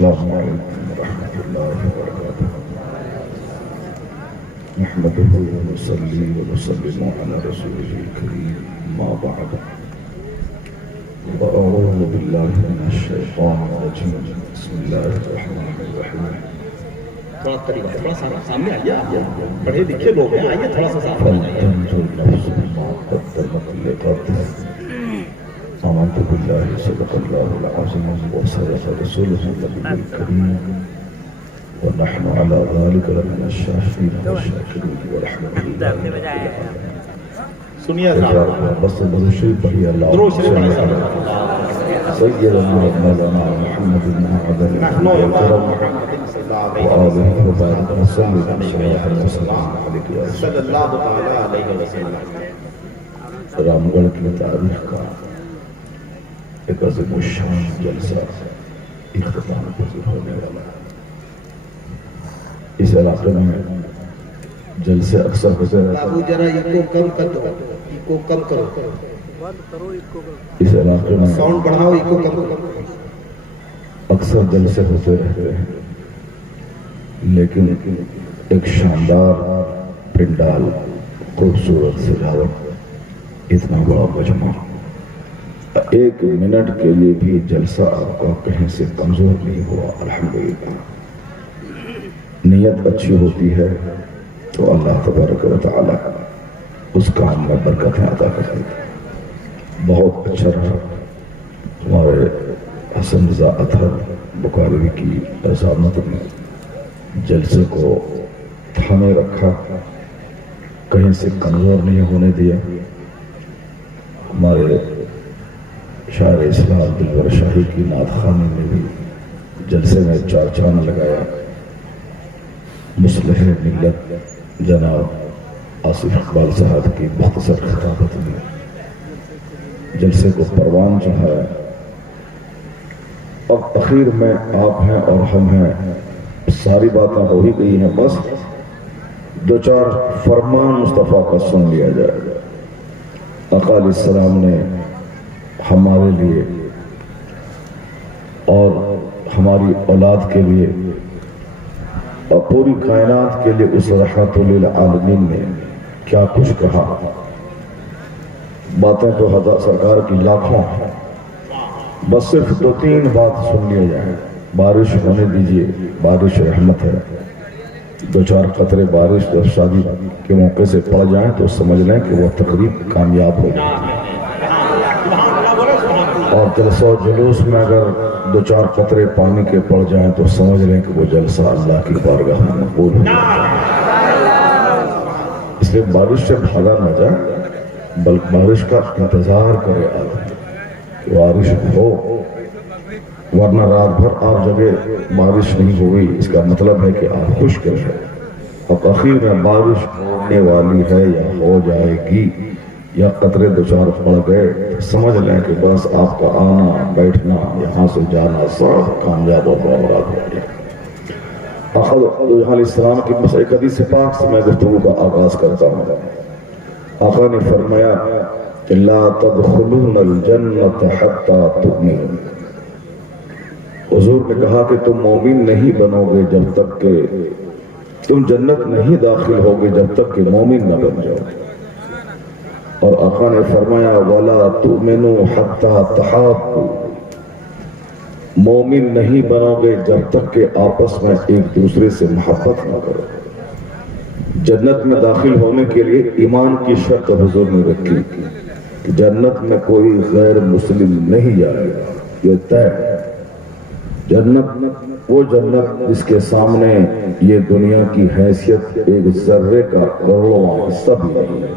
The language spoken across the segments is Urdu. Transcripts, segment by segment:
السلام علیکم ورحمۃ اللہ وبرکاتہ نحمده ونصلي ونسلم على رسوله الكريم ما بعد وأعوذ بالله من الشيطان الرجيم بسم الله الرحمن الرحيم تھوڑا طریقہ تھوڑا سا سامنے آئیے پڑھے لکھے لوگ ہیں آئیے تھوڑا سا سامنے آئیے فلتنظر نفس ما قدمت لغد آمنت بالله صدق الله العظيم وصدق رسوله النبي الكريم ونحن على ذلك لمن الشاهدين والشاكرين والحمد لله رب العالمين سنیے بس درود شریف پڑھیے اللہ درود شریف پڑھیے سیدنا مولانا محمد بن عبد نحن الله امام محمد صلی اللہ علیہ وآله وبارك وسلم صلی اللہ تعالی علیہ وسلم رام گڑھ کی تاریخ کا ایک عظیم الشان جلسہ اختتام پذیر ہونے والا ہے۔ اس علاقے میں جلسے اکثر ہوتے رہتے بابو ذرا یہ کو کم کر دو یہ کو کم کرو اس علاقے میں ساؤنڈ بڑھاؤ یہ کو کم کرو اکثر جلسے ہوتے رہتے ہیں، لیکن ایک شاندار پنڈال، خوبصورت سجاوٹ، اتنا بڑا مجمع، ایک منٹ کے لیے بھی جلسہ آپ کا کہیں سے کمزور نہیں ہوا۔ الحمدللہ نیت اچھی ہوتی ہے تو اللہ تبارک و تعالی اس کام میں برکتیں عطا کرتے ہیں۔ بہت اچھا رہا۔ ہمارے حسن رضا اطہر بخاری کی عظامت میں جلسے کو تھامے رکھا، کہیں سے کمزور نہیں ہونے دیا۔ ہمارے شاعر اسلام دلبر شاہی کی نعت خوانی میں بھی جلسے میں چار چاند لگایا۔ مصلح ملت جناب آصف اقبال صاحب کی مختصر خطابت میں جلسے کو پروان چڑھایا۔ اب اخیر میں آپ ہیں اور ہم ہیں، ساری باتیں ہو ہی گئی ہیں، بس دو چار فرمان مصطفیٰ کا سن لیا جائے گا۔ آقا علیہ السلام نے ہمارے لیے اور ہماری اولاد کے لیے اور پوری کائنات کے لیے اس رحمت للعالمین نے کیا کچھ کہا۔ باتیں تو سرکار کی لاکھوں ہیں، بس صرف دو تین بات سن لیا جائے۔ بارش ہونے دیجئے، بارش رحمت ہے۔ دو چار قطرے بارش جب شادی کے موقع سے پڑ جائیں تو سمجھ لیں کہ وہ تقریب کامیاب ہو گئی، اور جلسہ و جلوس میں اگر دو چار قطرے پانی کے پڑ جائیں تو سمجھ لیں کہ وہ جلسہ اللہ کی بارگاہ میں مقبول ہو گیا۔ اس لیے بارش سے بھاگا نہ جائے، بلکہ بارش کا انتظار کرے آدمی کہ بارش ہو، ورنہ رات بھر آپ جگہ بارش نہیں ہوئی، اس کا مطلب ہے کہ آپ خشک ہیں۔ اب آخر میں بارش ہونے والی ہے یا ہو جائے گی یا قطرے دو چار پڑ گئے، سمجھ لیں کہ بس آپ کا آنا بیٹھنا یہاں سے جانا سب کامیاب اور برآمد ہو گیا۔ آقا علیہ السلام کی بس ایک حدیث پاک سے میں گفتگو کا آغاز کرتا ہوں۔ آقا نے فرمایا کہ لا تدخلون الجنت حتی تؤمنوا۔ حضور نے کہا کہ تم مومن نہیں بنو گے جب تک کہ تم جنت نہیں داخل ہوگے جب تک کہ مومن نہ بن جاؤ۔ اور آقا نے فرمایا وَلَا تُؤْمِنُوا حَتَّى تَحَابُّوا۔ مومن نہیں بنو گے جب تک کہ آپس میں ایک دوسرے سے محبت نہ کرو۔ جنت میں داخل ہونے کے لیے ایمان کی شرط حضور نے رکھی کہ جنت میں کوئی غیر مسلم نہیں جائے گا، یہ طے ہے۔ جنت وہ جنت جس کے سامنے یہ دنیا کی حیثیت ایک ذرے کا کروڑواں حصہ بھی نہیں ہے۔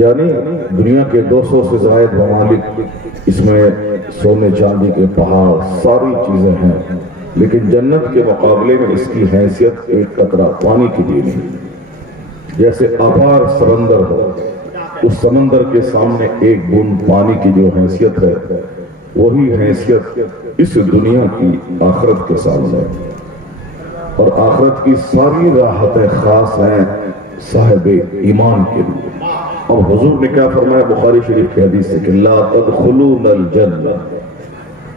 یعنی دنیا کے 200 سے زائد ممالک، اس میں سونے چاندی کے پہاڑ ساری چیزیں ہیں، لیکن جنت کے مقابلے میں اس کی حیثیت ایک قطرہ پانی کی بھی نہیں۔ جیسے اپار سمندر ہو، اس سمندر کے سامنے ایک بوند پانی کی جو حیثیت ہے، وہی حیثیت اس دنیا کی آخرت کے سامنے ہے۔ اور آخرت کی ساری راحتیں خاص ہیں صاحب ایمان کے لیے۔ اور حضور نے کیا فرمایا بخاری شریف کی حدیث سے کہ لا تدخلون الجنہ،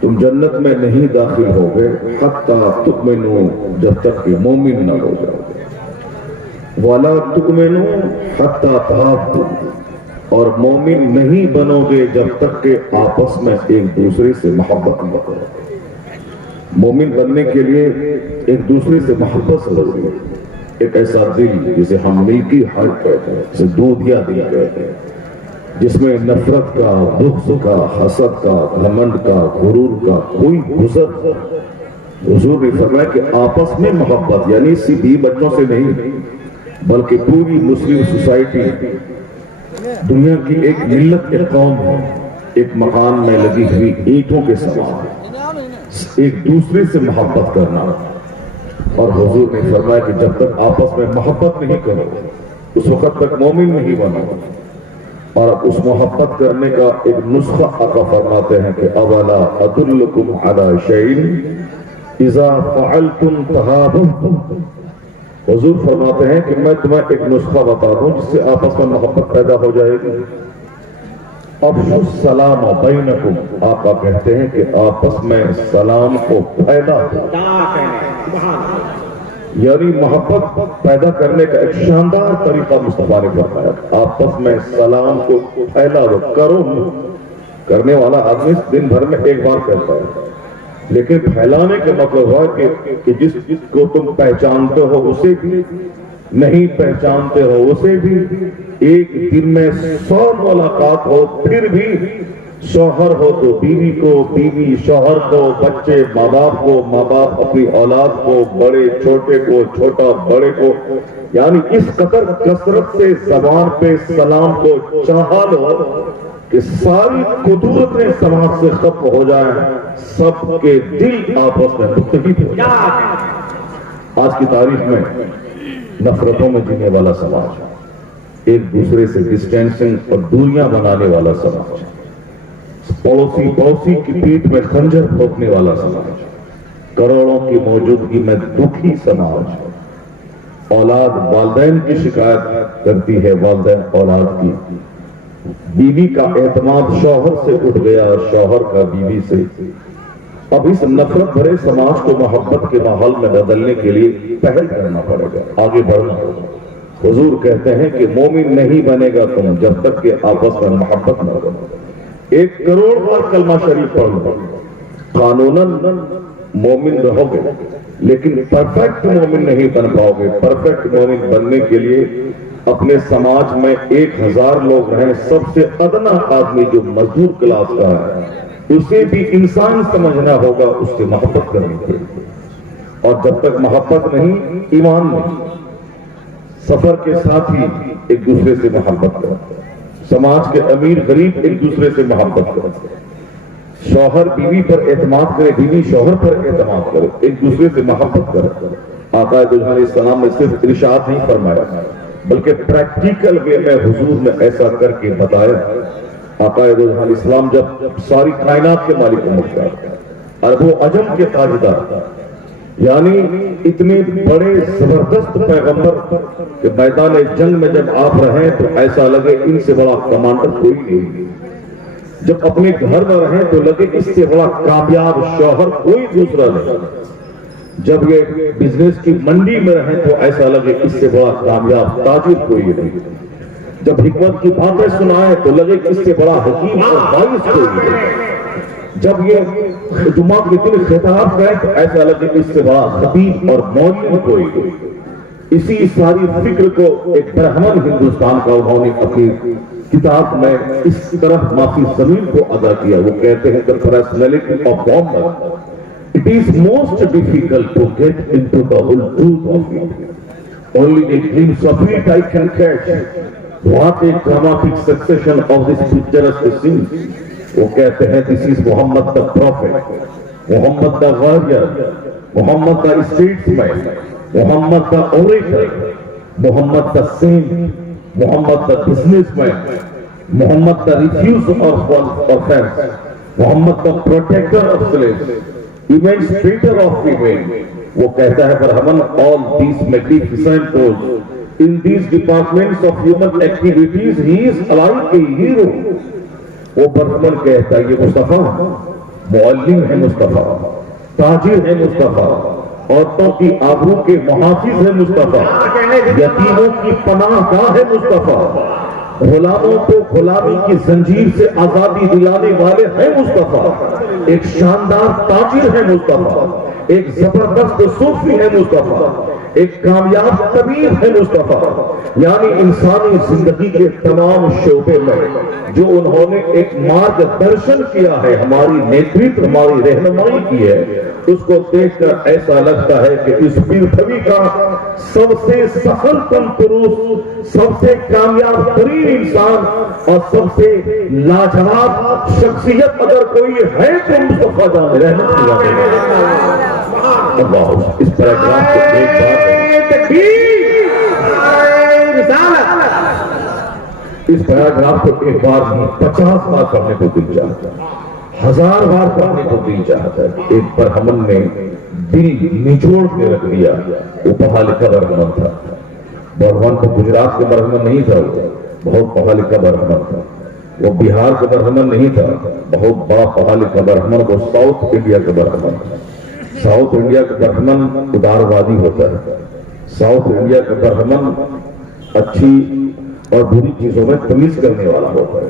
تم جنت میں نہیں داخل ہوگے حتی تؤمنوا، جب تک کہ مومن نہ ہو جاؤ گے، ولا تؤمنوا حتی تحابوا، اور مومن نہیں بنو گے جب تک کہ آپس میں ایک دوسرے سے محبت نہ کرو۔ مومن بننے کے لیے ایک دوسرے سے محبت ضروری ہے۔ ایک ایسا دل جسے ہم ملکی حق کہتے ہیں، جسے دودھیا دل کہتے ہیں، جس میں نفرت کا، بغض کا، حسد کا، گھمنڈ کا، غرور کا کوئی گزر۔ حضور نے فرمایا کہ آپس میں محبت، یعنی صرف بیوی بچوں سے نہیں بلکہ پوری مسلم سوسائٹی دنیا کی ایک ملت کے قوم ہے، ایک مکان میں لگی ہوئی اینٹوں کے سمان ایک دوسرے سے محبت کرنا۔ اور حضور نے فرمایا کہ جب تک آپس میں محبت نہیں کرو اس وقت تک مومن نہیں بنو۔ اور اس محبت کرنے کا ایک نسخہ آقا فرماتے ہیں کہ اولا ادلکم علی شیء اذا فعلتم تحاببتم، حضور فرماتے ہیں کہ میں تمہیں ایک نسخہ بتا دوں جس سے آپس میں محبت پیدا ہو جائے گی۔ افشوا السلام بینکم، آقا کہتے ہیں کہ آپس میں سلام کو پیدا یعنی محبت پیدا کرنے کا ایک شاندار طریقہ مصطفیٰ نے بتایا۔ آپس میں سلام کو پھیلا دو، کرو۔ کرنے والا آدمی دن بھر میں ایک بار کرتا ہے، لیکن پھیلانے کا مطلب ہے کہ جس کو تم پہچانتے ہو اسے بھی، نہیں پہچانتے ہو اسے بھی، ایک دن میں 100 ملاقات ہو پھر بھی، شوہر ہو تو بیوی کو، بیوی شوہر کو، بچے ماں باپ کو، ماں باپ اپنی اولاد کو، بڑے چھوٹے کو، چھوٹا بڑے کو، یعنی اس قدر کثرت سے زبان پہ سلام کو چاہا لو کہ ساری قدرتیں سماج سے ختم ہو جائیں، سب کے دل آپس میں متحد ہو جائیں۔ آج کی تاریخ میں نفرتوں میں جینے والا سماج، ایک دوسرے سے ڈسٹینسنگ اور دوریاں بنانے والا سماج، پڑوسی کی پیٹھ میں خنجر ٹھوکنے والا سماج، کروڑوں کی موجودگی میں دکھی سماج، اولاد والدین کی شکایت کرتی ہے، والدین اولاد کی، بیوی کا اعتماد شوہر سے اٹھ گیا، شوہر کا بیوی سے۔ اب اس نفرت بھرے سماج کو محبت کے ماحول میں بدلنے کے لیے پہل کرنا پڑے گا، آگے بڑھنا ہوگا۔ حضور کہتے ہیں کہ مومن نہیں بنے گا تم جب تک کہ آپس میں محبت نہ کرو۔ 1 کروڑ بار کلمہ شریف پڑھ لو، قانوناً مومن رہو گے، لیکن پرفیکٹ مومن نہیں بن پاؤ گے۔ پرفیکٹ مومن بننے کے لیے اپنے سماج میں 1000 لوگ رہیں، سب سے ادنا آدمی جو مزدور کلاس کا ہے اسے بھی انسان سمجھنا ہوگا، اس سے محبت کرنی پڑے گی۔ اور جب تک محبت نہیں، ایمان نہیں۔ سفر کے ساتھ ہی ایک دوسرے سے محبت کرو، سماج کے امیر غریب ایک دوسرے سے محبت کرو، شوہر بیوی پر اعتماد کرے، بیوی شوہر پر اعتماد کرے، ایک دوسرے سے محبت کرے۔ آقا علیہ السلام نے صرف ارشاد نہیں فرمایا بلکہ پریکٹیکل وے میں حضور نے ایسا کر کے بتایا۔ آقا علیہ السلام جب ساری کائنات کے مالک و مختار، عرب و عجم کے تاجدار، یعنی اتنے بڑے زبردست پیغمبر کہ میدان جنگ میں جب آپ رہیں تو ایسا لگے ان سے بڑا کمانڈر کوئی نہیں، جب اپنے گھر میں رہیں تو لگے اس سے بڑا کامیاب شوہر کوئی دوسرا نہیں، جب یہ بزنس کی منڈی میں رہیں تو ایسا لگے اس سے بڑا کامیاب تاجر کوئی نہیں، جب حکمت کی باتیں سنائے تو لگے کہ اس سے بڑا حکیم اور باعث کوئی نہیں، جب یہ جمعہ کے دن خطاب کریں تو ایسا لگے کہ اس سے بڑا خطیب اور مولوی کوئی نہیں۔ اسی ساری فکر کو ایک برہمن ہندوستان کا انہوں نے اپنی کتاب میں اس طرح معافی زمین کو ادا کیا۔ وہ کہتے ہیں کہ personality of Muhammad, it is most difficult to get into the whole truth of it. Only a glimpse of it I can catch. What a dramatic succession of this picturesque scene. وہ کہتے ہیں this is Muhammad the Prophet, Muhammad the warrior, Muhammad the statesman, Muhammad the orator, Muhammad the saint, Muhammad the businessman, Muhammad the refuser of offense, Muhammad the protector of slaves, emancipator of women. وہ کہتا ہے برہمن all these magnificent roles in these departments of human activities he is like a hero. وہ برہمن کہتا ہے یہ مصطفیٰ معلم ہے مصطفیٰ، تاجر ہے مصطفیٰ، عورتوں کی آبرو کے محافظ ہے مصطفیٰ، یتیموں کی پناہ گاہ ہے مصطفیٰ، غلاموں کو غلامی کی زنجیر سے آزادی دلانے والے ہیں مصطفیٰ، ایک شاندار تاجر ہے مصطفیٰ، ایک زبردست صوفی ہے مصطفیٰ، ایک کامیاب طبیب ہے مصطفیٰ. یعنی انسانی زندگی کے تمام شعبے میں جو انہوں نے ایک مارگ درشن کیا ہے، ہماری نیترتو، ہماری رہنمائی کی ہے، اس کو دیکھ کر ایسا لگتا ہے کہ اس پرتھوی کا سب سے سفل تم پروش، سب سے کامیاب ترین انسان اور سب سے لاجواب شخصیت اگر کوئی ہے تو مصطفیٰ جان رحمت اللہ. اس پیغام کو ایک بار اس پیراگراف کو ایک بار نہیں 50 بار پڑھنے کو دل چاہتا ہے، 1000 بار پڑھنے کو دل چاہتا ہے. ایک برہمن نے دل نچوڑ کے رکھ دیا. وہ پڑھا لکھا برہمن تھا. برہمن تو گجرات کے برہمن نہیں تھا، بہت پڑھا لکھا برہمن تھا. وہ بہار کا برہمن نہیں تھا، بہت بڑا پڑھا لکھا برہمن. وہ ساؤتھ انڈیا کا برہمن تھا. ساؤتھ انڈیا کا برہمن اداروادی ہوتا ہے. ساؤتھ انڈیا کا برہمن اچھی اور بری چیزوں میں تمیز کرنے والا ہوتا ہے.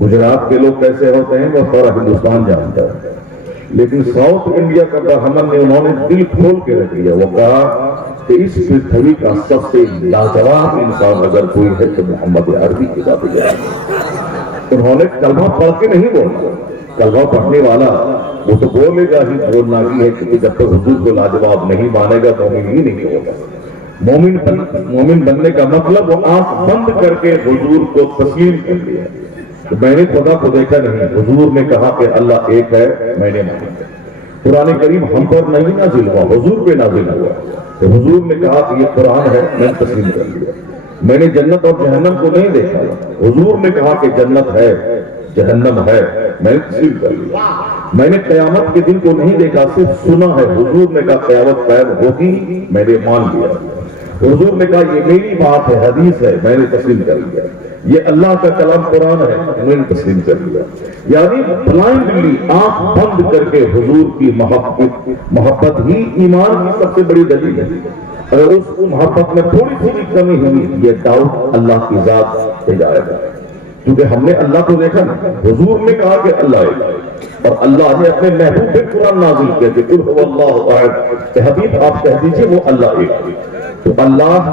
گجرات کے لوگ کیسے ہوتے ہیں وہ سارا ہندوستان جانتا ہے. لیکن ساؤتھ انڈیا کا برہمن نے انہوں نے دل کھول کے رکھ دیا. وہ کہا کہ اس پرتھوی کا سب سے لاجواب انسان اگر کوئی ہے تو محمد عربی کی ذات ہے. انہوں نے کلمہ پڑھ کے نہیں بولا. کلمہ پڑھنے والا وہ تو بولے گا ہی، بولنا ہی ہے، کیونکہ جب تک حضور کو لاجواب نہیں مانے گا تو مومن ہی نہیں ہوگا. مومن بننے کا مطلب وہ آنکھ بند کر کے حضور کو تسلیم کر لیا. تو میں نے خدا کو دیکھا نہیں، حضور نے کہا کہ اللہ ایک ہے، میں نے مانا. قرآن کریم ہم پر نہیں نازل ہوا، حضور پہ نازل ہوا. تو حضور نے کہا کہ یہ قرآن ہے، میں نے تسلیم کر لیا. میں نے جنت اور جہنم کو نہیں دیکھا، حضور نے کہا کہ جنت ہے، جہنم ہے، میں نے تسلیم کر لیا. میں نے قیامت کے دن کو نہیں دیکھا، صرف سنا ہے. حضور نے کہا قیامت قائم ہوگی، میں نے مان لیا. حضور نے کہا یہ میری بات ہے، حدیث ہے، میں نے تسلیم کر لیا. یہ اللہ کا کلام قرآن ہے، میں نے تسلیم کر لیا. یعنی بلائنڈلی آنکھ بند کر کے حضور کی محبت ہی ایمان کی سب سے بڑی دلیل ہے. اگر اس محبت میں تھوڑی سی بھی کمی ہوئی، یہ ڈاؤٹ اللہ کی ذات پہ جائے گا. کیونکہ ہم نے اللہ کو دیکھا نا. حضور نے کہا کہ اللہ ایک، اور اللہ نے اپنے محبوب پہ قرآن نازل کیا کہ قل هو اللہ احد، کہ حبیب آپ کہہ دیجئے وہ اللہ ایک. تو اللہ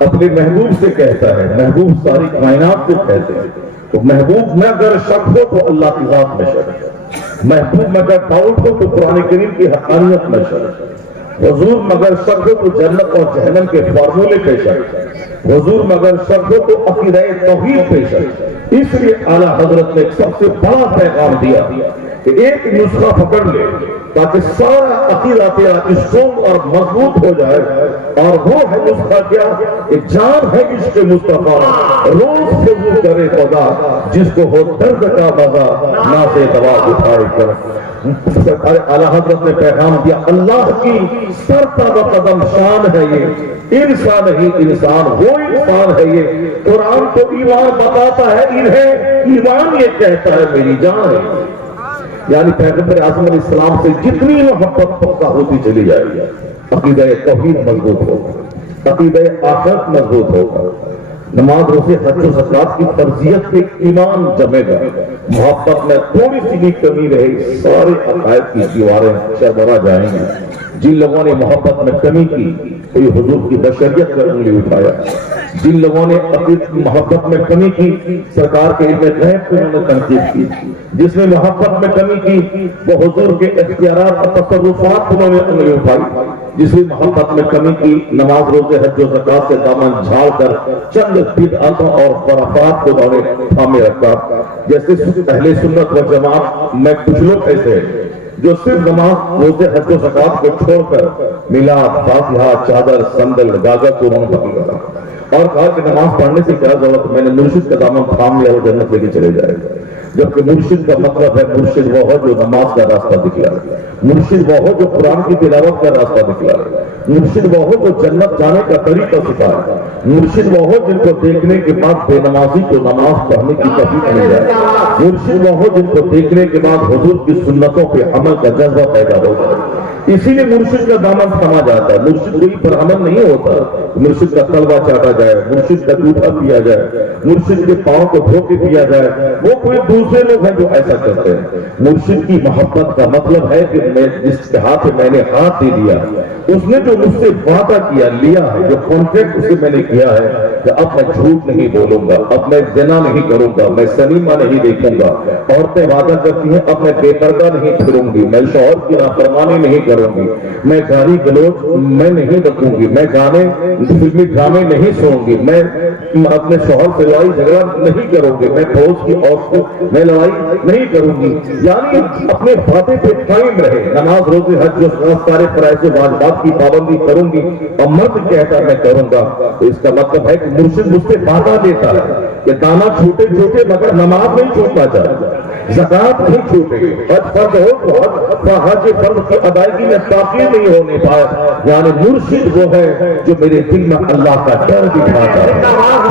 اپنے محبوب سے کہتا ہے، محبوب ساری کائنات کو کہتے ہیں. تو محبوب میں اگر شک ہو تو اللہ کی ذات میں شک ہے. محبوب میں اگر ڈاؤٹ ہو تو قرآن کریم کی حقانیت میں شک ہے. حضور مگر شک ہو تو جنت اور جہنم کے فارمولے پہ شک ہے. حضور مگر شک ہو تو عقیدہ توحید پہ شک ہے. اس لیے اعلیٰ حضرت نے ایک سب سے بڑا پیغام دیا کہ ایک نسخہ پکڑ لے تاکہ سارا عقیدہ تیرا اسٹرانگ اور مضبوط ہو جائے. اور وہ ہے نسخہ کیا کہ جان ہے عشق مصطفیٰ، روز فضول کرے خدا، جس کو ہو درد کا مزہ نہ سے دوا اٹھائے کر. اعلیٰ حضرت نے پیغام دیا اللہ کی سرتا و قدم شان ہے یہ، انسان ہی انسان، وہ انسان ہے یہ. قرآن تو ایمان بتاتا ہے انہیں، ایمان یہ کہتا ہے میری جان ہے. یعنی پیغمبر اعظم علیہ السلام سے جتنی محبت پختہ ہوتی چلی جائے گی، عقیدہ توحید مضبوط ہوگا، عقیدہ آخرت مضبوط ہوگا. نماز روزے حج و زکات کی فرضیت پہ ایمان جمے گا. محبت میں تھوڑی سی بھی کمی رہے، سارے عقائد کی دیواریں چرمرا جائیں گی. جن لوگوں نے محبت میں کمی کی تو یہ حضور کی بشریت پر انگلی اٹھایا. جن لوگوں نے محبت میں کمی کی سرکار کے علم غیب کو انہوں نے تنقید کی. جس نے محبت میں کمی کی وہ حضور کے اختیارات اور تصرفات کو انہوں نے انگلی اٹھائی. جس نے محبت میں کمی کی نماز روزے حج و زکات سے دامن جھاڑ کر چند بدعتوں اور خرافات کو انہوں نے تھامے رکھا. جیسے اہل سنت و جماعت میں کچھ لوگ ایسے جو صرف نماز روزے حج و زکات کو چھوڑ کر میلاد، فاتحہ، چادر، سندل، گاگا کو انہوں نے پکڑ کر اور کہا کہ نماز پڑھنے سے کیا ضرورت، میں نے مرشد کا دامن تھام لیا، وہ جنت لے کے چلے جائے گا. جبکہ مرشد کا مطلب ہے مرشد وہ ہے جو نماز کا راستہ دکھلا. مرشد وہ ہو جو قرآن کی تلاوت کا راستہ دکھلائے، مرشد وہ ہو جو جنت جانے کا طریقہ سکھائے، مرشد وہ ہو جن کو دیکھنے کے بعد بے نمازی کو نماز پڑھنے کی توفیق مل جائے، مرشد وہ ہو جن کو دیکھنے کے بعد حضور کی سنتوں پہ عمل کا جذبہ پیدا ہو جائے۔ اسی لیے مرشد کا دامن تھما جاتا ہے، مرشد کوئی پر عمل نہیں ہوتا، مرشد کا تلوا چاٹا جائے، مرشد کا جوٹا پیا جائے، مرشد کے پاؤں کو دھو کے پیا جائے، وہ کوئی دوسرے لوگ ہیں جو ایسا کرتے ہیں۔ مرشد کی محبت کا مطلب ہے کہ میں جس کے ہاتھ میں نے ہاتھ دے دیا، اس نے جو مجھ سے وعدہ کیا لیا ہے، جو کانٹریکٹ اسے میں نے کیا ہے کہ اب میں جھوٹ نہیں بولوں گا، اب میں زنا نہیں کروں گا، میں سنیما نہیں دیکھوں گا۔ عورتیں وعدہ کرتی ہیں اب میں بے پردہ نہیں پھروں گی، میں شوہر کی نافرمانی نہیں کروں گی، میں گالی گلوچ میں نہیں رکھوں گی، میں گانے فلمی ڈرامے نہیں سنوں گی، میں اپنے شوہر سے لڑائی جھگڑا نہیں کروں گی، میں پڑوس کی عورت کو میں لڑائی نہیں کروں گی، یعنی اپنے وعدے پہ قائم رہے، نماز روزے حج جو سارے فرائض و واجبات کی پابندی کروں گی، اور مرد کہتا ہے میں کروں گا، تو اس کا مطلب ہے کہ مرشد مجھ سے وعدہ دیتا ہے کہ دانا چھوٹے چھوٹے مگر نماز نہیں چھوٹنا چاہیے، زکات نہیں چھوٹے، حج فرض ہو تو حج فرض کی ادائیگی میں تاخیر نہیں ہونے پائے، یعنی مرشد وہ ہے جو میرے دل میں اللہ کا ڈر دکھاتا ہے،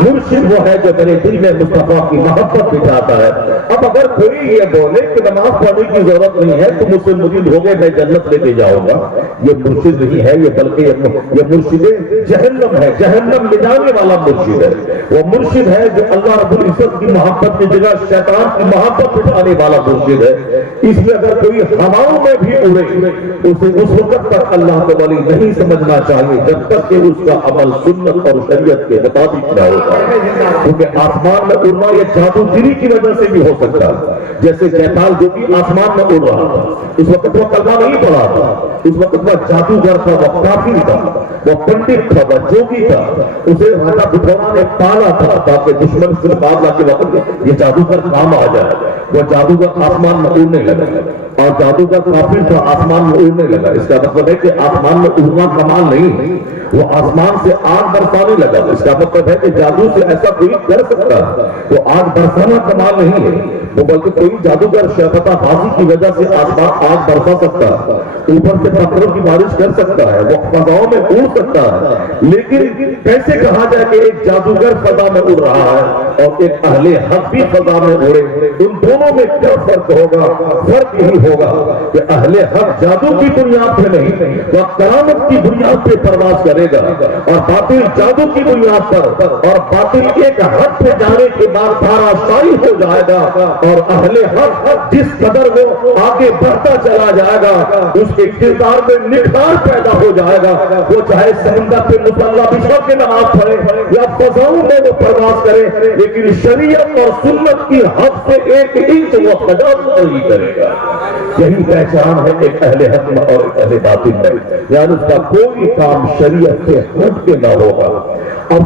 مرشد وہ ہے جو میرے دل میں مصطفیٰ کی محبت دکھاتا ہے۔ اب اگر کوئی یہ بولے کہ نماز پڑھنے کی ضرورت نہیں ہے تو مجھ سے مرید ہو گئے میں جنت لے کے جاؤں گا، یہ مرشد نہیں ہے، یہ بلکہ یہ مرشد جہنم ہے، جہنم لے جانے والا مرشد ہے۔ وہ مرشد ہے جو اللہ رب العزت کی محبت کی جگہ شیطان کی محبت بٹھانے والا مرشد ہے۔ اس لیے اگر کوئی ہواؤں میں بھی اڑے اسے اس وقت تک اللہ کا ولی نہیں سمجھنا چاہیے جب تک کہ اس کا عمل سنت اور شریعت کے مطابق نہ ہوتا ہے، کیونکہ آسمان میں اڑنا یہ جادوگری کی وجہ سے بھی ہو سکتا ہے۔ جیسے جیپال جو بھی آسمان میں اڑ رہا تھا، اس وقت وہ کلمہ نہیں پڑھا تھا، اس وقت وہ جادوگر تھا، وہ کافر تھا، وہ پنڈت تھا، وہ جوگی تھا، اسے راجا بٹھورا نے پالا تھا تاکہ دشمن سے مقابلہ کے وقت یہ جادوگر کام آ جائے۔ وہ جادوگر آسمان میں اڑنے لگا اور جادوگر کافر تھا، آسمان میں اڑنے لگا۔ اس کا مطلب ہے کہ آسمان میں اڑنا کمال نہیں، وہ آسمان سے آگ برسانے لگا۔ اس کا مطلب ہے کہ جادو سے ایسا کوئی کر سکتا ہے، وہ آگ برسانا کمال نہیں ہے، وہ بلکہ کوئی جادوگر شیفتہ بازی کی وجہ سے آسمان آگ برسا سکتا ہے، اوپر سے پتھروں کی بارش کر سکتا ہے، وہ فضاؤں میں اڑ سکتا ہے۔ لیکن کیسے کہا جائے کہ ایک جادوگر فضا میں اڑ رہا ہے اور ایک اہل حق بھی فضا میں اڑے؟ ان دونوں میں کیا فرق ہوگا؟ فرق یہی ہوگا کہ اہل حق جادو کی بنیاد پہ نہیں، وہ کرامت کی بنیاد پہ پرواز کرے گا، اور باطل جادو کی بنیاد پر، اور باطل ایک حد پہ جانے کے بعد دھارا شاہی ہو جائے گا، اور اہل حق جس قدر وہ آگے بڑھتا چلا جائے گا اس کے کردار میں نکھار پیدا ہو جائے گا۔ وہ چاہے سمندر پہ مسلح بچھا کے نماز پڑھے یا فضاؤں میں وہ پرواز کرے، لیکن شریعت اور سنت کی حد سے 1 انچ وہ تجاوز نہیں کرے گا۔ یہی پہچان ہے ایک اہل حق میں اور ایک اہل باطل میں، یعنی اس کا کوئی کام شریعت سے ہٹ کے نہ ہوگا۔ اب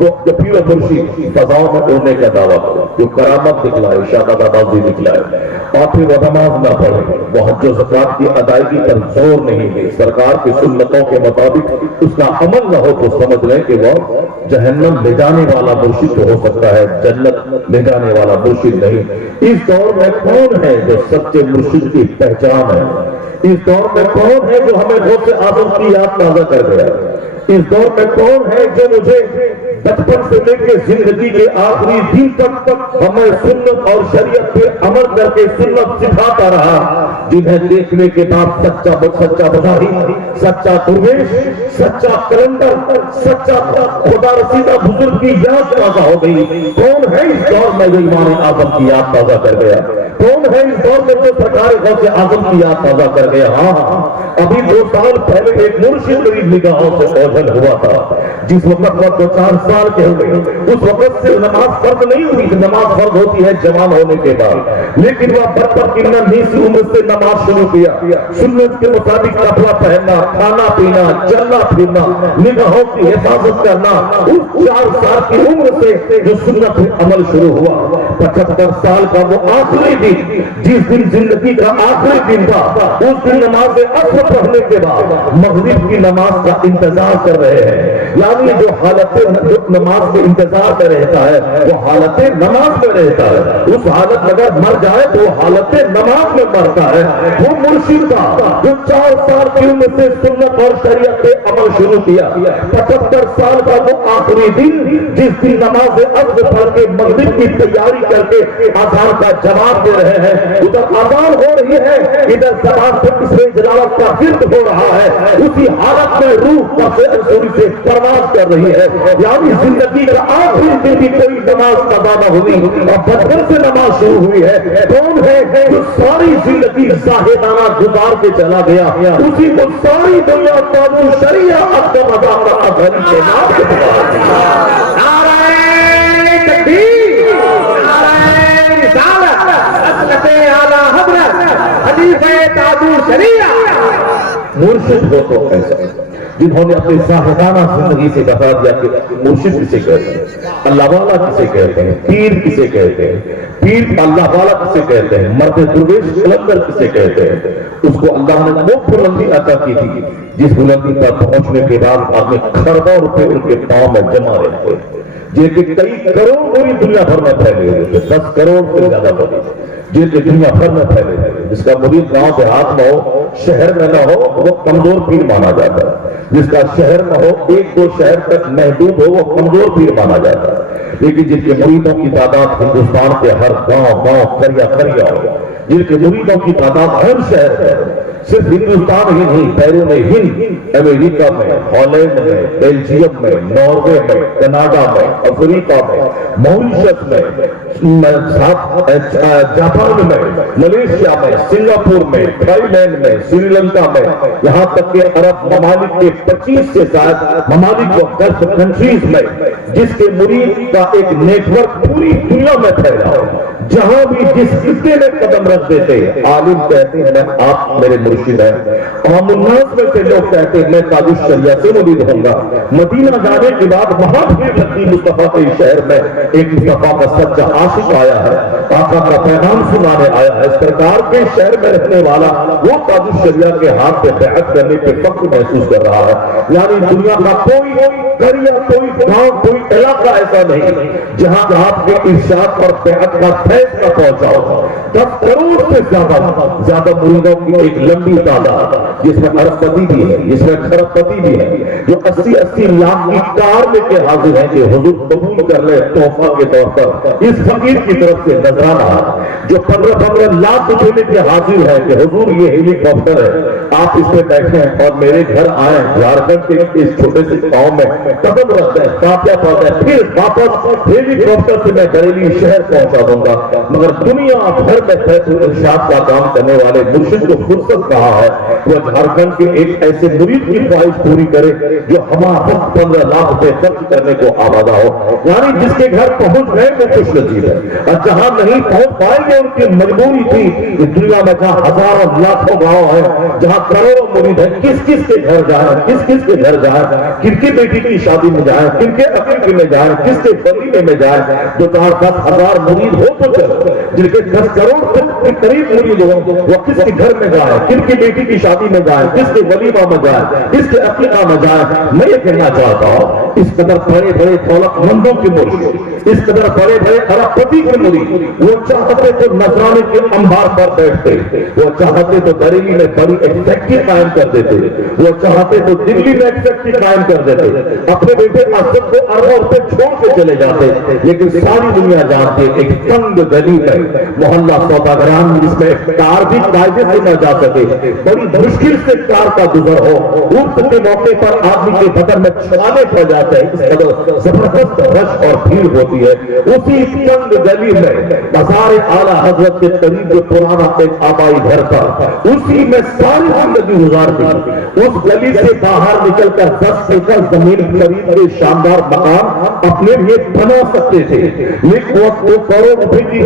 جو پیر و مرشد فضاؤں میں اڑنے کا دعویٰ کرے، جو کرامت دکھلائے، شاداب آبازی دکھلائے، اور پھر وہ نماز نہ پڑھے، وہ حج و زکات کی ادائیگی پر زور نہیں دے، سرکار کی سنتوں کے مطابق اس کا عمل نہ ہو، تو سمجھ لیں کہ وہ جہنم لے جانے والا مرشد ہو سکتا ہے، جنت لے جانے والا مرشد نہیں۔ اس دور میں کون ہے جو سچے مرشد کی پہچان ہے؟ اس دور میں کون ہے جو ہمیں غوث اعظم کی یاد تازہ کر گیا؟ اس دور میں کون ہے جو مجھے بچپن سے لے کے زندگی کے آخری دن تک ہمیں سنت اور شریعت پہ عمل کر کے سنت سکھاتا رہا، جنہیں دیکھنے کے بعد سچا بزاری، سچا درویش، سچا کلندر، سچا خدا رسیدہ بزرگ کی یاد تازہ ہو گئی؟ کون ہے اس دور میں جو امام اعظم کی یاد تازہ کر گیا؟ کون ہے اس دور میں جو سرکار غوث اعظم کی یاد تازہ کر گیا؟ ہاں، ابھی 2 سال پہلے ایک مرشد میری نگاہوں سے اوجھل ہوا تھا، جس وقت وہ 2-4 سال کے ہوئے، اس وقت سے نماز فرض نہیں ہوئی تھی، نماز فرض ہوتی ہے جوان ہونے کے بعد، لیکن وہ بچپن کی ننھی سی عمر سے نماز شروع کیا، سنت کے مطابق کپڑا پہننا، کھانا پینا، چلنا پھرنا، نگاہوں کی حفاظت کرنا، اس 4 سال کی عمر سے جو سنت پہ عمل شروع ہوا، 75 سال کا وہ آخری دن، جس دن زندگی کا آخری دن تھا، اس دن نماز عصر پڑھنے کے بعد مغرب کی نماز کا انتظار کر رہے ہیں یعنی جو حالت نماز کے انتظار میں رہتا ہے وہ حالت نماز میں رہتا ہے، اس حالت میں اگر مر جائے تو وہ حالت نماز میں مرتا ہے۔ وہ مرشد کا جو 4 سال کی عمر سے سنت اور شریعت پہ عمل شروع کیا، 75 سال کا وہ آخری دن جس دن نماز عصر پڑھ کے مغرب کی تیاری کر کے اذان کا جواب دے رہے ہیں، ادھر اذان ہو رہی ہے، ادھر زبان پر اسم جلالت کا ورد ہو رہا ہے، اسی حالت میں روح قبض انصوری سے پرواز کر رہی ہے۔ یعنی زندگی کا آخری دن بھی کوئی نماز قضا نہ ہوئی اور بدر سے نماز شروع ہوئی ہے۔ کون ہے جو ساری زندگی زاہدانہ گزار کے چلا گیا، اسی کو ساری دنیا قانون شریعت اقدام ادا کا آدھاری کے نام کے بعد نعرہ تکبیر، نعرہ رسالت، حضرت اعلیٰ حضرت خلیفہ تاج الشریعت مرشد ہو تو ایسا جنہوں نے اپنی زاہدانہ زندگی سے بتا دیا کہ مرشد کسے کہتے ہیں، اللہ والا کسے کہتے ہیں، پیر کسے کہتے ہیں، پیر اللہ والا کسے کہتے ہیں، مرد درویش قلندر کسے کہتے ہیں۔ اس کو اللہ نے وہ بلندی عطا کی تھی جس بلندی پر پہنچنے کے بعد آپ نے کھربوں روپے ان کے پاؤں میں جمع رہتے ہیں، جن کے کئی کروڑ پوری دنیا بھر میں پھیلے ہوئے تھے، 10 کروڑ سے زیادہ پڑے، جن کے دنیا بھر میں پھیلے ہوئے، جس کا مرید گاؤں دیہات میں ہو، شہر میں نہ ہو، وہ کمزور پیر مانا جاتا ہے، جس کا شہر میں ہو، 1-2 شہر تک محدود ہو، وہ کمزور پیر مانا جاتا ہے، لیکن جن کے مریدوں کی تعداد ہندوستان کے ہر گاؤں کریا ہو، جن کے مریدوں کی تعداد ہر شہر ہے، صرف ہندوستان ہی نہیں، بیرون ہند، امریکہ میں، ہالینڈ میں، بیلجیم میں، ناروے میں، کینیڈا میں، افریقہ میں، ماریشس میں، جاپان میں، ملیشیا میں، سنگاپور میں، تھائی لینڈ میں، سری لنکا میں، یہاں تک کہ عرب ممالک کے 25 سے زائد ممالک و گلف کنٹریز میں، جس کے مرید کا ایک نیٹ ورک پوری دنیا میں پھیلا ہو، جہاں بھی جس خطے میں قدم رکھ دیتے عالم کہتے ہیں آپ میرے مرشد ہیں، عام الناس میں سے لوگ کہتے ہیں میں تاج الشریعہ سے مرید ہوں گا۔ مدینہ جانے کے بعد وہاں بھیڑ لگتی مصطفیٰ کے شہر میں، ایک مصطفیٰ کا سچا عاشق آیا ہے، آقا کا پیغام سنانے آیا ہے، سرکار کے شہر میں رہنے والا وہ تاج الشریعہ کے ہاتھ پہ بیعت کرنے پہ فخر محسوس کر رہا ہے۔ یعنی دنیا کا کوئی قریہ، کوئی گاؤں، کوئی علاقہ ایسا نہیں جہاں آپ کے ارشاد اور بیعت کا فیصلہ پہنچا ہو۔ 10 کروڑ سے زیادہ مریدوں کی ایک لمبی تعداد جس میں ارب پتی بھی ہے، جس میں کھرب پتی بھی ہے، جو 80 لاکھ کی کار لے کے حاضر ہیں کہ حضور قبول کر لے تحفہ کے طور پر اس فقیر کی طرف سے نذرانہ، جو 15 لاکھ روپے لے کے حاضر ہے کہ حضور یہ ہیلی کاپٹر ہے، آپ اس پہ بیٹھیں اور میرے گھر آئیں، جھارکھنڈ کے اس چھوٹے سے گاؤں میں قدم رکھتے ہیں، فاتحہ پڑھتے ہیں، پھر واپس ہیلی کاپٹر سے میں بریلی شہر پہنچا دوں گا۔ مگر دنیا بھر میں فیصل ارشاد کا کام کرنے والے مرشد کو فرصت کہا ہے وہ جھارکھنڈ کے ایک ایسے مرید کی خواہش پوری کرے جو ہمارا 15 لاکھ روپے خرچ کرنے کو آمادہ ہو، یعنی جس کے گھر پہنچ گئے وہ خوش نصیب ہے، اور جہاں نہیں پہنچ پائیں گے ان کی مجبوری تھی کہ دنیا میں جہاں ہزاروں لاکھوں گاؤں ہیں، جہاں کروڑوں مرید ہیں، کس کس کے گھر جائیں، کس کس کے گھر جائیں، کن کی بیٹی کی شادی میں جائیں، کن کے عقیقے میں جائیں، کس کے ولیمے میں جائیں، 2-10 ہزار مرید ہو تو چلو، جن کے 10 کروڑ کے قریب مرید ہو وہ کس کے گھر میں جائیں، کن کی بیٹی کی شادی میں جائیں، کس کے ولیمہ میں جائیں، کس کے عقیقہ میں جائیں۔ میں یہ کہنا چاہتا ہوں اس قدر بڑے بڑے دولت مندوں کے مرید، اس قدر بڑے بڑے ارب پتی کے مرید، وہ چاہتے تو نذرانے کے انبار پر بیٹھتے، وہ چاہتے تو بریلی میں بڑی ایک فیکٹری قائم کر دیتے، وہ چاہتے تو دلی میں ایک فیکٹری قائم کر دیتے، اپنے بیٹے اسد کو اربوں روپے چھوڑ کے چلے جاتے، لیکن ساری دنیا جانتے ایک تنگ گلی میں محلہ سوداگران جس میں کار بھی قاعدے سے نہ جا سکے، بڑی مشکل سے کار کا گزر ہو، عرس کے موقع پر آدمی کے بدن میں چھلانے پڑ جاتے ہیں، اس قدر زبردست رش اور بھیڑ ہوتی ہے۔ اسی تنگ گلی میں بازار اعلیٰ حضرت کے قریب جو پرانا ایک آبائی گھر تھا، اسی میں ساری زندگی گزار دی۔ اس گلی سے باہر نکل کر 10 ایکڑ زمین خرید کے شاندار مکان اپنے لیے بنا سکتے تھے، لیکن وہ کروڑ روپے کی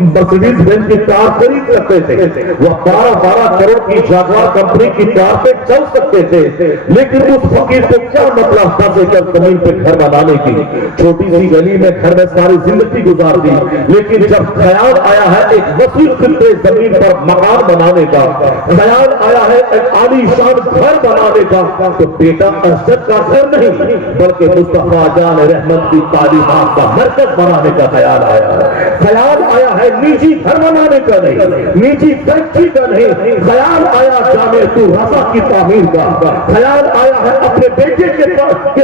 مرسیڈیز بینز کی کار خرید سکتے تھے، وہ 12 کروڑ کی جاگوار کمپنی کی کار پہ چل سکتے تھے، لیکن اس فقیر کو کیا مطلب 10 ایکڑ زمین پہ گھر بنانے کی؟ چھوٹی سی گلی میں گھر گھر میں ساری زندگی گزار دی، لیکن جب خیال آیا ہے ایک وسیع خطے زمین پر مکان بنانے کا، خیال آیا ہے ایک عالی شان گھر بنانے کا، تو بیٹا اسد کا گھر نہیں بلکہ مصطفیٰ جان رحمت کی تعلیمات کا مرکز بنانے کا خیال آیا ہے۔ خیال آیا ہے نجی گھر بنانے کا نہیں، نجی فیکٹری کا نہیں، خیال آیا جامع تو رضا کی تعمیر کا، خیال آیا ہے اپنے بیٹے کے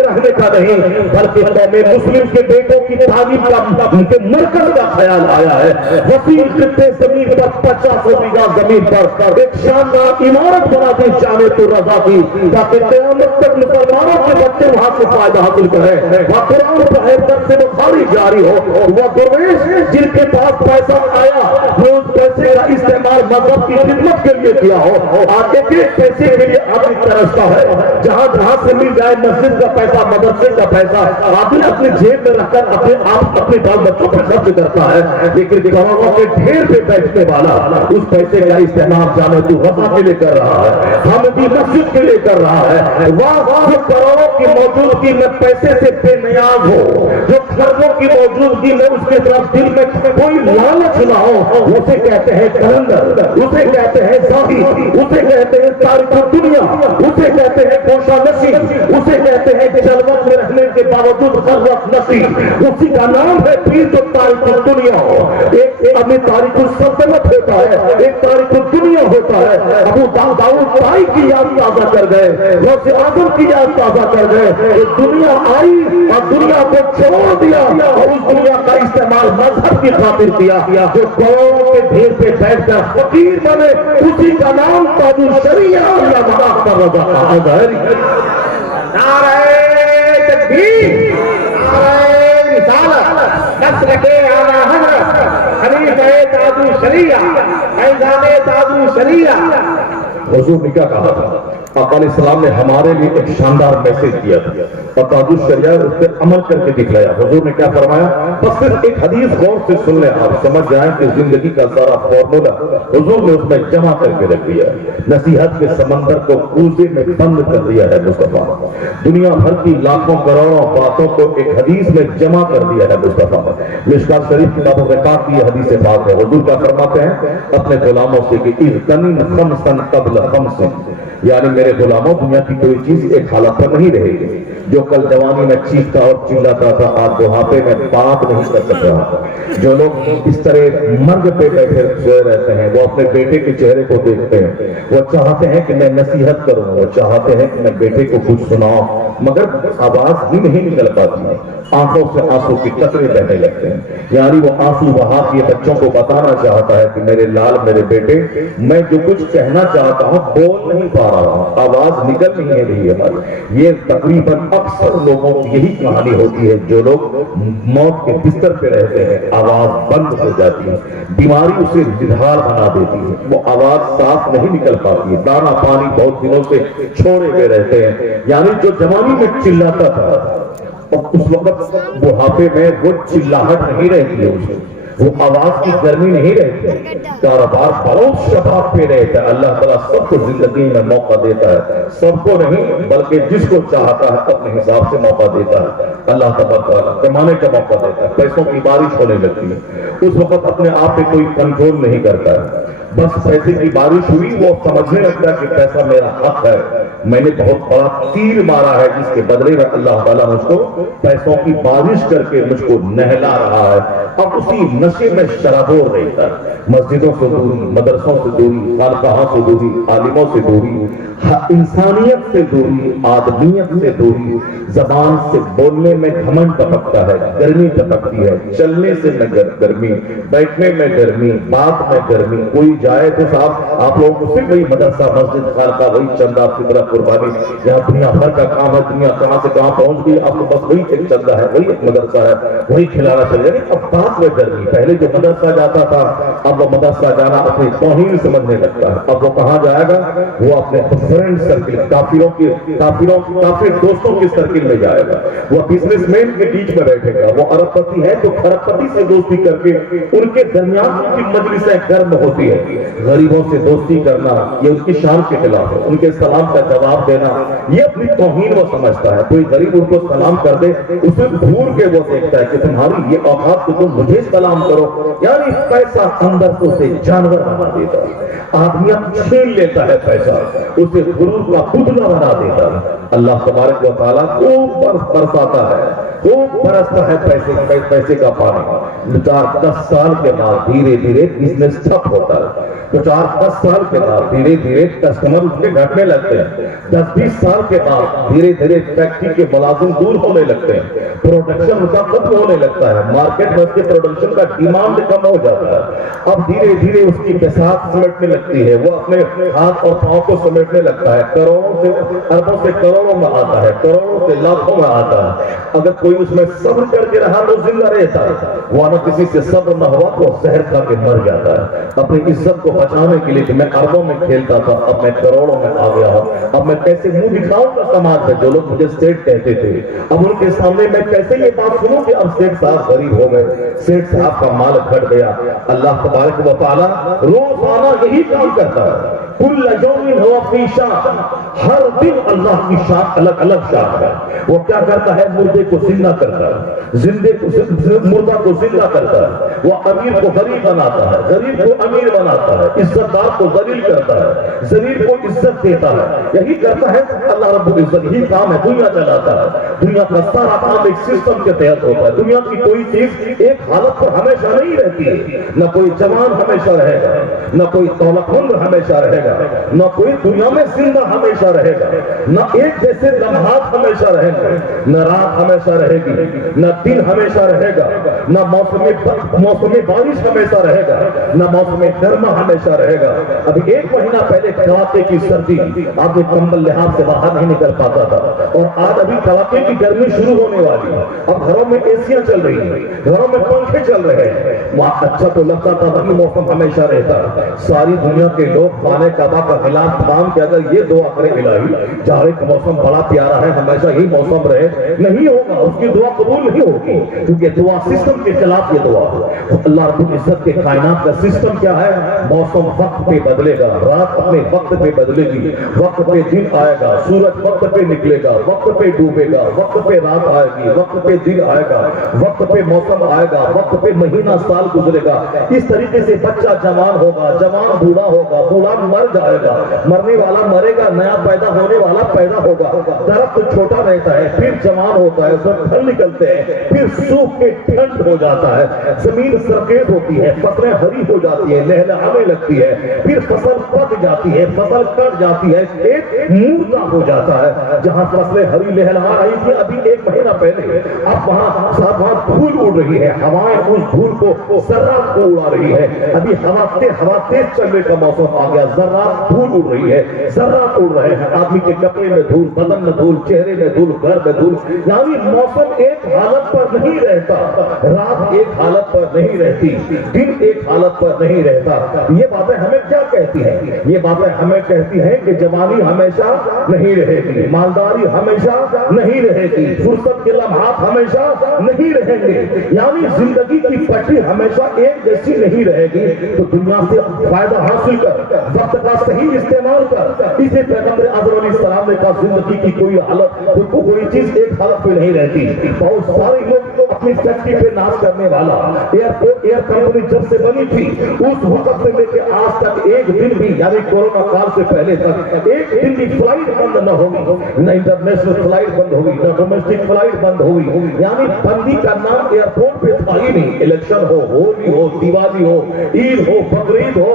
رہنے کا نہیں بلکہ قوم مسلم کے بیٹوں کی تعلیم کا مرکز کا خیال آیا ہے۔ وسیع خطے زمین پر 50 بیگھہ زمین پر ایک شاندار عمارت بنا دی جامع تو رضا کی، تاکہ قیامت تک مسلمانوں کے بچے وہاں سے فائدہ حاصل کریں، وہ قرآن پڑھے تک سے بخاری جاری ہو، وہ درویش جن کے پاس پیسہ آیا وہ اس پیسے کا استعمال مذہب کی خدمت کے لیے کیا ہو، آگے کے پیسے کے لیے آدمی ترستا ہے، جہاں جہاں سے مل جائے مسجد کا پیسہ مدرسے کا پیسہ آدمی اپنے جیب میں رکھ کر اپنے آپ اپنے بال بچوں پر خرچ کرتا ہے، لیکن کروڑوں کے ڈھیر پہ بیٹھنے والا اس پیسے کا استعمال جامع تو رضا کے لیے کر رہا ہے، حمدی مسجد کے لیے کر رہا ہے۔ واہ واہ کروڑوں کی موجودگی میں پیسے سے بے نیاز ہو، جو خربوں کی موجودگی میں اس کے طرف دل میں کوئی لالچ نہ ہو، اسے کہتے ہیں کلندر، اسے کہتے ہیں زاہد، اسے کہتے ہیں تارک دنیا، اسے کہتے ہیں کوشا نشی، اسے کہتے ہیں جلوت میں رہنے کے باوجود خلوت نشی، اسی کا نام ہے پیر جو تارک دنیا ہو۔ ایک ابھی تارک السلطنت ہوتا ہے، ایک تارک دنیا ہوتا ہے۔ ابو داؤد بھائی کی یاد تازہ کر گئے، غوث اعظم کی یاد تازہ کر گئے، دنیا آئی اور دنیا کو چھوڑ دیا اور اس دنیا کا استعمال مذہب کی خاطر کیا، جو کروڑوں کے ڈھیر پہ بیٹھ کر فقیر بنے، اسی کا نام تاج الشریعہ اللہ معاف پر رضا کا ہے۔ نعرہ تکبیر، نعرہ رسالت، نسل کے اعلیٰ حضرت خلیفہ تاج الشریعہ فیضان تاج الشریعہ۔ حضور نے کیا کہا تھا؟ آقا علیہ السلام نے ہمارے لیے ایک شاندار میسج دیا تھا اور تاج الشریعہ اس پہ عمل کر کے دکھلایا۔ حضور نے کیا فرمایا؟ بس صرف ایک حدیث غور سے سن لیں، آپ سمجھ جائیں کہ زندگی کا سارا فارمولا حضور نے اس میں جمع کر کے رکھ دیا ہے۔ نصیحت کے سمندر کو کوزے میں بند کر دیا ہے مصطفیٰ، دنیا بھر کی لاکھوں کروڑوں باتوں کو ایک حدیث میں جمع کر دیا ہے مصطفیٰ۔ مشکوٰۃ شریف کتاب و رکعت کی حدیث پاک ہے۔ حضور کیا فرماتے ہیں اپنے غلاموں سے کہ اغتنم خمسا قبل خمس، یعنی میرے غلاموں دنیا کی کوئی چیز ایک حالت پر نہیں رہے گی۔ جو کل جوانی میں چیختا اور چلاتا تھا آج بڑھاپے میں بات نہیں کر سک رہا تھا۔ جو لوگ اس طرح مرگ پہ بیٹھے سوئے رہتے ہیں وہ اپنے بیٹے کے چہرے کو دیکھتے ہیں، وہ چاہتے ہیں کہ میں نصیحت کروں، وہ چاہتے ہیں کہ میں بیٹے کو کچھ سناؤں، مگر آواز ہی نہیں نکل پاتی ہے، آنکھوں سے آنسو کی قطرے بہنے لگتے ہیں۔ یعنی وہ آنسو بہا کے بچوں کو بتانا چاہتا ہے کہ میرے لال میرے بیٹے میں جو کچھ کہنا چاہتا ہوں بول نہیں پا رہا ہوں، آواز نکل نہیں رہی ہے۔ یہ تقریباً اکثر لوگوں کی یہی کہانی ہوتی ہے، جو لوگ موت کے بستر پہ رہتے ہیں آواز بند ہو جاتی ہے، بیماری اسے نڈھال بنا دیتی ہے، وہ آواز صاف نہیں نکل پاتی ہے، دانا پانی بہت دنوں سے چھوڑے ہوئے رہتے ہیں۔ یعنی جو جوانی میں چلاتا تھا اور اس وقت بڑھاپے میں وہ چلاہٹ نہیں رہتی ہے، اسے وہ آواز کی گرمی نہیں رہتی، کاروبار بہت شفاف پہ رہتا ہے۔ اللہ تعالیٰ سب کو زندگی میں موقع دیتا ہے، سب کو نہیں بلکہ جس کو چاہتا ہے اپنے حساب سے موقع دیتا ہے۔ اللہ تعالیٰ کمانے کا موقع دیتا ہے، پیسوں کی بارش ہونے لگتی ہے، اس وقت اپنے آپ پہ کوئی کنٹرول نہیں کرتا ہے، بس پیسے کی بارش ہوئی وہ سمجھنے لگتا ہے کہ پیسہ میرا حق ہے، میں نے بہت بڑا تیر مارا ہے جس کے بدلے میں اللہ تعالیٰ مجھ کو پیسوں کی بارش کر کے مجھ کو نہلا رہا ہے۔ اب اسی نشے میں شرابور رہتا ہے، مسجدوں سے دوری، مدرسوں سے دوری، خانقاہوں سے دوری، عالموں سے دوری، انسانیت سے دوری، آدمیت سے دوری، زبان سے بولنے میں گھمنڈ ٹپکتا ہے، گرمی ٹپکتی ہے، چلنے سے میں گرمی، بیٹھنے میں گرمی، بات میں گرمی، کوئی جائے تو صاحب آپ لوگوں کو صرف وہی مدرسہ مسجد خانقاہ وہی چندہ فطرہ قربانی، یہاں دنیا بھر کا کام ہے، دنیا کہاں سے کہاں پہنچ گئی، آپ کو بس وہی ایک چندہ ہے، وہی ایک مدرسہ ہے، وہی کھلانا چاہیے۔ اب بات میں گرمی، پہلے جو مدرسہ جاتا تھا اب اب وہ مدرسہ جانا اپنی توہین سمجھنے لگتا ہے. اب وہ کہاں جائے گا؟ وہ اپنے فرینڈ سرکل، کافر دوستوں کے سرکل میں جائے گا. وہ بزنس مین کے بیچ میں بیٹھے گا. وہ ارب پتی ہے تو کھرب پتی سے دوستی کر کے ان کے درمیان ان کی مجلسیں گرم ہوتی ہے. غریبوں سے دوستی کرنا یہ ان کی شان کے خلاف ہے. ان کے سلام کا جواب دینا یہ اپنی توہین وہ سمجھتا ہے. کوئی غریب ان کو سلام کر دے اسے گھور کے وہ دیکھتا ہے کہ تمہاری یہ اوقات تو تم مجھے سلام کرو. یعنی پیسہ اندر سے اسے جانور بنا دیتا ہے. آدمی چھین لیتا ہے پیسہ، اسے غرور کا پتلا بنا دیتا ہے. اللہ تبارک و تعالیٰ خوب برساتا ہے، خوب برستا ہے پیسے کا پانی. 4-10 سال کے بعد دھیرے دھیرے بزنس ٹھپ ہوتا ہے. تو 4-10 سال کے بعد دھیرے دھیرے کسٹمر اس کے گھٹنے لگتے ہیں. 10-20 سال کے بعد دھیرے دھیرے فیکٹری کے ملازم دور ہونے لگتے ہیں. پروڈکشن اس کا ختم ہونے لگتا ہے. مارکیٹ میں اس کے پروڈکشن کا ڈیمانڈ کم ہو جاتا ہے. اب دھیرے دھیرے اس کی بساط سمیٹنے لگتی ہے. وہ اپنے ہاتھ اور پاؤں کو سمیٹنے لگتا ہے. کروڑوں سے اربوں سے کروڑوں میں آتا ہے، کروڑوں سے لاکھوں میں آتا ہے. اگر کوئی اس میں صبر کر کے رہا تو زندہ رہتا ہے، ورنہ کسی سے صبر نہ ہوا تو زہر کھا کے مر جاتا ہے. اپنی عزت کو بچانے کے لیے کہ میں اربوں میں کھیلتا تھا اب میں کروڑوں میں آ گیا ہوں، اب میں کیسے منہ دکھاؤں گا سماج میں؟ جو لوگ مجھے سیٹ کہتے تھے اب ان کے سامنے میں کیسے یہ بات سنوں کہ اب سیٹ صاحب غریب ہو گئے، سیٹ صاحب کا مال گھٹ گیا. اللہ تبارک و تعالیٰ روزانہ یہی کام کرتا ہے. کل یوم ہوا فی شان، ہر دن اللہ کی شان الگ الگ شان ہے. وہ کیا کرتا ہے؟ مردے کو زندہ کرتا ہے، مردہ کو زندہ کرتا ہے. وہ امیر کو غریب بناتا ہے، غریب کو امیر بناتا ہے، عزت دار کو ذلیل کرتا ہے، ذلیل کو عزت دیتا ہے. یہی کرتا ہے اللہ رب العزت. یہی کام ہے، دنیا چلاتا ہے. دنیا کا سارا کام ایک سسٹم کے تحت ہوتا ہے. دنیا کی کوئی چیز ایک حالت پر ہمیشہ نہیں رہتی ہے. نہ کوئی جوان ہمیشہ رہے گا، نہ کوئی دولت مند ہمیشہ رہے گا، نہ کوئی دنیا میں زندہ ہمیشہ رہے گا. نہ ایک جیسے لمحات ہمیشہ رہیں گے، نہ رات ہمیشہ رہے گی، نہ دن ہمیشہ رہے گا، نہ موسم بارش ہمیشہ رہے گا، نہ موسم گرما ہمیشہ رہے گا. ابھی 1 مہینہ پہلے کڑاکے کی سردی، آدمی کمبل لحاظ سے باہر نہیں نکل پاتا تھا، اور آج ابھی کڑاکے کی گرمی شروع ہونے والی ہے. اب گھروں میں ایسیاں چل رہی ہیں، گھروں میں پنکھے چل رہے ہیں. اچھا تو لگتا تھا وہی موسم ہمیشہ رہتا. ساری دنیا کے لوگ خانے کعبہ کا خلاف تمام کہ اگر یہ دعا کرے الہی جاڑے کا موسم بڑا پیارا ہے، ہمیشہ ہی موسم رہے، نہیں ہوگا. اس کی دعا قبول نہیں ہوگی، کیونکہ دعا سسٹم کے خلاف یہ دعا ہے. اللہ رب العزت کے کائنات کا سسٹم کیا ہے؟ موسم وقت پہ بدلے گا، رات اپنے وقت پہ بدلے گی، وقت پہ دن آئے گا، سورج وقت پہ نکلے گا، وقت پہ ڈوبے گا، وقت پہ رات آئے گی، وقت پہ دن آئے گا، وقت پہ موسم آئے گا، وقت پہ مہینہ سال گزرے گا. اس طریقے سے بچہ جوان ہوگا، جوان بوڑھا ہوگا، بوڑھا مر جائے گا، مرنے والا مرے گا، نیا پیدا ہونے والا پیدا ہوگا. درخت چھوٹا رہتا ہے، پھر جوان ہوتا ہے، اس میں پھل نکلتے ہیں، پھر سوکھ کے ٹھنڈ ہو جاتا ہے، زمین سرخیز ہوتی ہے، فصلیں ہری ہو جاتی ہے، لہلہانے لگتی ہے، پھر فصل پک جاتی ہے، فصل کٹ جاتی ہے، ایک مردہ ہو جاتا ہے. جہاں فصلیں ہری لہلہا رہی تھی ابھی 1 مہینہ پہلے، اب وہاں دھول اڑ رہی ہے، ہوائیں اس دھول کو ذرات کو اڑا رہی ہے. ابھی ہوا تیز چلنے کا موسم آ گیا، ذرات دھول اڑ رہی ہے، ذرات اڑ رہے ہیں. آدمی کے کپڑے میں دھول، بدن میں دھول، چہرے میں دھول، گھر میں دھول. یعنی موسم ایک حالت پر نہیں رہتا، رات ایک حالت پر نہیں رہتی، دن ایک حالت پر نہیں رہتا. یہ باتیں ہمیں کیا کہتی ہیں؟ یہ باتیں ہمیں کہتی ہیں کہ جوانی ہمیشہ نہیں رہے گی، مالداری ہمیشہ نہیں رہے گی، فرصت کے لمحات ہمیشہ نہیں رہیں گے. یعنی زندگی کی پٹری ہمیشہ ایک جیسی نہیں رہے گی. تو دنیا سے فائدہ حاصل کر، وقت کا صحیح استعمال کر. اسے پیغمبر اعظم علیہ السلام نے کہا زندگی کی کوئی حالت، کوئی چیز ایک حالت پہ نہیں رہتی. بہت سارے لوگ اپنی فیکٹری پہ ناز کرنے والا، ایئر کمپنی جب سے بنی تھی اس وقت سے لے کے آج تک ایک دن بھی، یعنی کورونا کال سے پہلے تک ایک دن بھی فلائٹ بند نہ ہوگی، نہ انٹرنیشنل فلائٹ بند ہوگی، نہ ڈومیسٹک فلائٹ بند ہوگی. یعنی بندی کا نام ایئرپورٹ پہ تھا ہی نہیں. الیکشن ہو، ہولی ہو، دیوالی ہو، عید ہو، بقرعید ہو،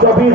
24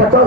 50